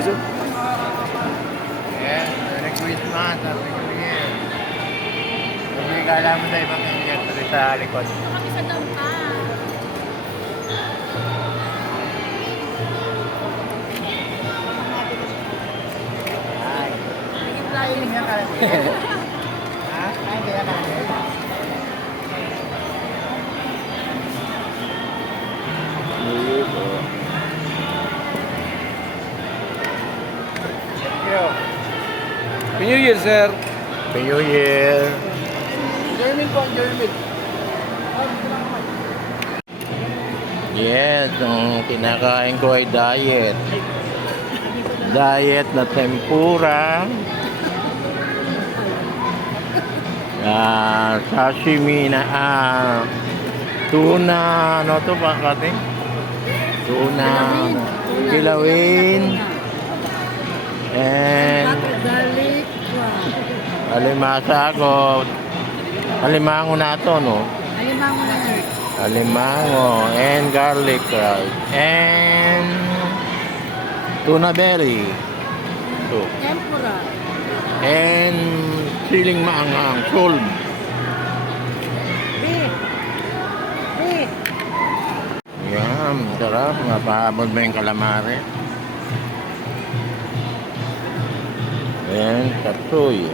guys. Oh. Yes, Merry Christmas, Happy New Year. Hindi ka alam mo sa ibang kaibigan tuloy sa likod. Dito kami sa dampa. Ay. Naging flying. Hindi ka alam. Ha? Ay, hindi ka alam. Thank you. Happy New Year, sir. Happy New Year. Jermin po, Jermin. Yes, ang kinakain ko ay diet. Diet na tempura. Sashimi na tuna, ano to ba kati? Tuna, kilawin, and Garlic. alimasa ako. Alimango na to, no? Alimango na yun. Alimango and garlic rice and tuna berry. Ito. Tempura. And siling maanghang, solve. Beef. Beef. Yan, sarap. Napahabol ba yung calamari? And katsuy.